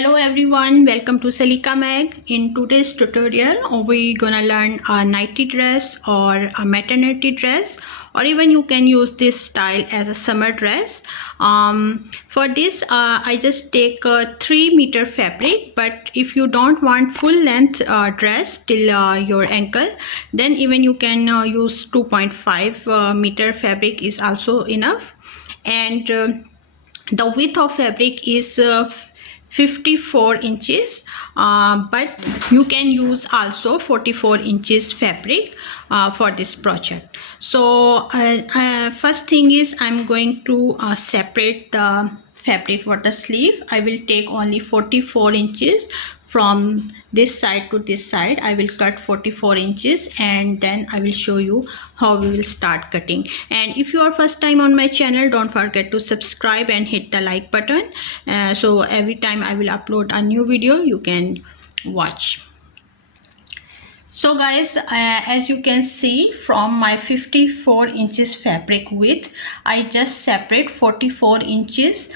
Hello everyone, welcome to Salika Mag. In today's tutorial we're gonna learn a nighty dress or a maternity dress, or even you can use this style as a summer dress. For this I just take a 3-meter fabric, but if you don't want full length dress till your ankle, then even you can use 2.5 meter fabric is also enough. And the width of fabric is 54 inches, but you can use also 44 inches fabric for this project. So first thing is I'm going to separate the fabric for the sleeve. I will take only 44 inches from this side to this side. I will cut 44 inches and then I will show you how we will start cutting. And if you are first time on my channel, don't forget to subscribe and hit the like button, so every time I will upload a new video you can watch. So guys, as you can see, from my 54 inches fabric width, I just separate 44 inches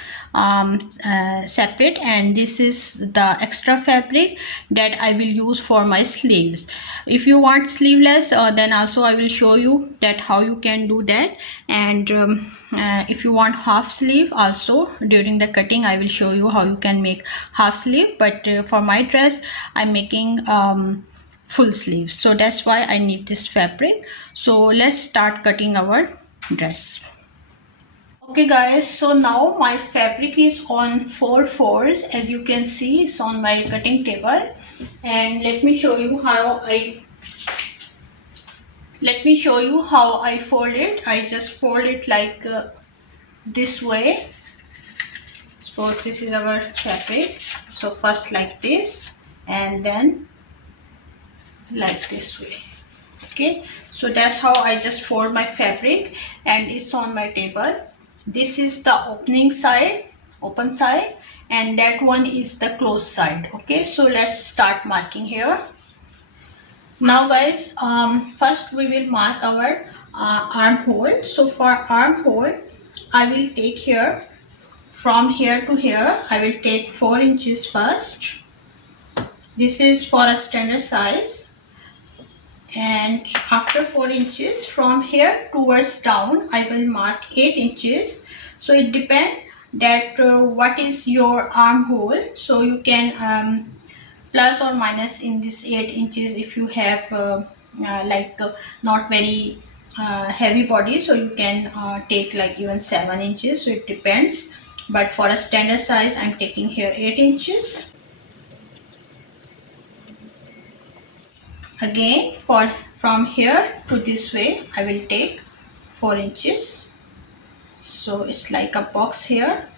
separate, and this is the extra fabric that I will use for my sleeves. If you want sleeveless, then also I will show you that how you can do that. And if you want half sleeve, also during the cutting I will show you how you can make half sleeve. But for my dress I'm making full sleeves, so that's why I need this fabric. So let's start cutting our dress. Okay guys, so now my fabric is on 4/4, as you can see it's on my cutting table. And let me show you how I fold it. I just fold it like this way. Suppose this is our fabric, so first like this and then like this way. Okay, so that's how I just fold my fabric, and it's on my table. This is the open side, and that one is the closed side. Okay, so let's start marking here. Now guys, first we will mark our armhole. So for armhole I will take here, from here to here I will take 4 inches first. This is for a standard size. And after 4 inches from here towards down I will mark 8 inches. So it depends that what is your armhole, so you can plus or minus in this 8 inches if you have not very heavy body, so you can take like even 7 inches. So it depends, but for a standard size I'm taking here 8 inches. Again, from here to this way I will take 4 inches. So it's like a box here,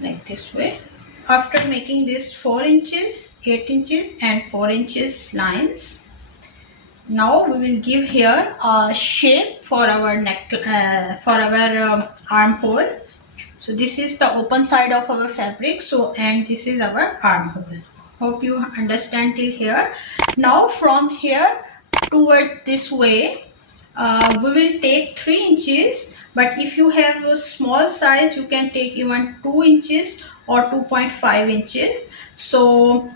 like this way. After making this 4 inches, 8 inches and 4 inches lines, now we will give here a shape for our neck, for our armhole. So this is the open side of our fabric, so, and this is our armhole. Hope you understand till here. Now from here toward this way we will take 3 inches, but if you have a small size you can take even 2 inches or 2.5 inches. So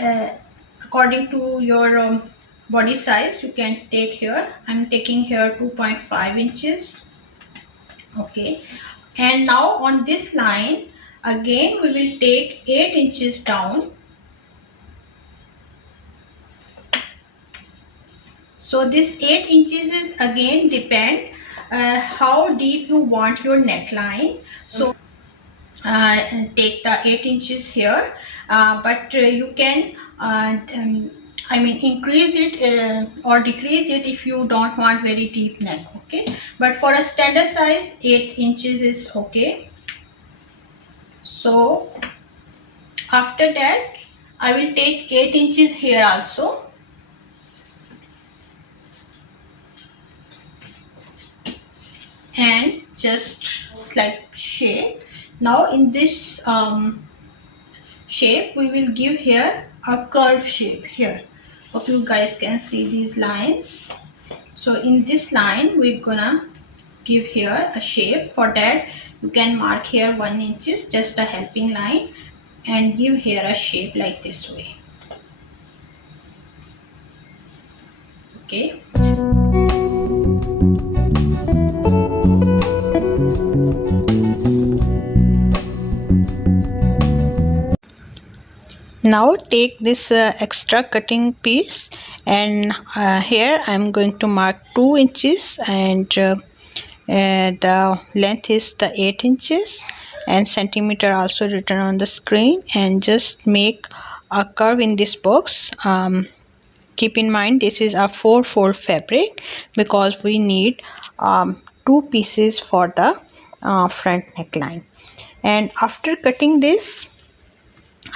according to your body size you can take here. I'm taking here 2.5 inches. Okay, and now on this line again we will take 8 inches down. So this 8 inches is again depend how deep you want your neckline. So take the 8 inches here, but you can increase it or decrease it if you don't want very deep neck. Okay, but for a standard size 8 inches is okay. So after that I will take 8 inches here also. And just like shape. Now in this shape we will give here a curve shape here. Hope you guys can see these lines. So in this line we're gonna give here a shape. For that you can mark here 1 inches, just a helping line, and give here a shape like this way. Okay. Now take this extra cutting piece, and here I'm going to mark 2 inches, and the length is the 8 inches, and centimeter also written on the screen, and just make a curve in this box. Keep in mind this is a 4-fold fabric because we need 2 pieces for the front neckline. And after cutting this,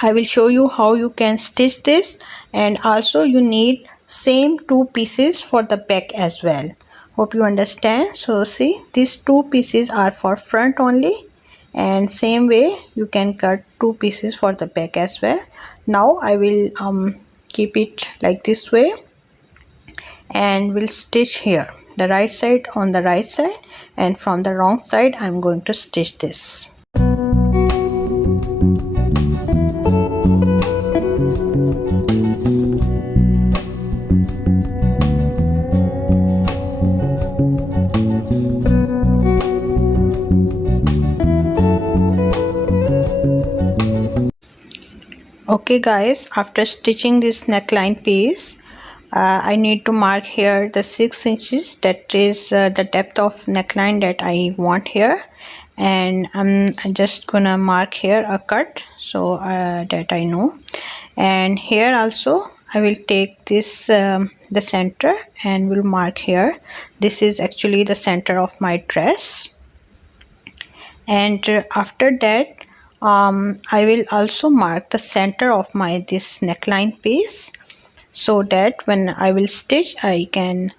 I will show you how you can stitch this, and also you need same 2 pieces for the back as well. Hope you understand. So see, these 2 pieces are for front only, and same way you can cut 2 pieces for the back as well. Now I will keep it like this way, and will stitch here the right side on the right side, and from the wrong side I'm going to stitch this. Okay guys, after stitching this neckline piece, I need to mark here the 6 inches, that is the depth of neckline that I want here, and I'm just gonna mark here a cut so that I know. And here also I will take this the center and will mark here. This is actually the center of my dress, and after that I will also mark the center of my this neckline piece, so that when I will stitch I can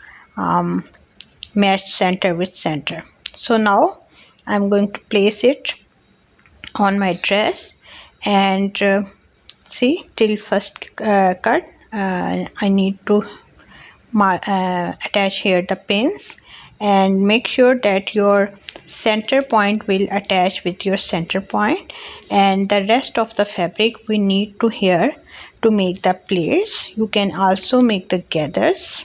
match center with center. So now I'm going to place it on my dress, and see, till first cut I need to attach here the pins, and make sure that your center point will attach with your center point, and the rest of the fabric we need to here to make the pleats. You can also make the gathers.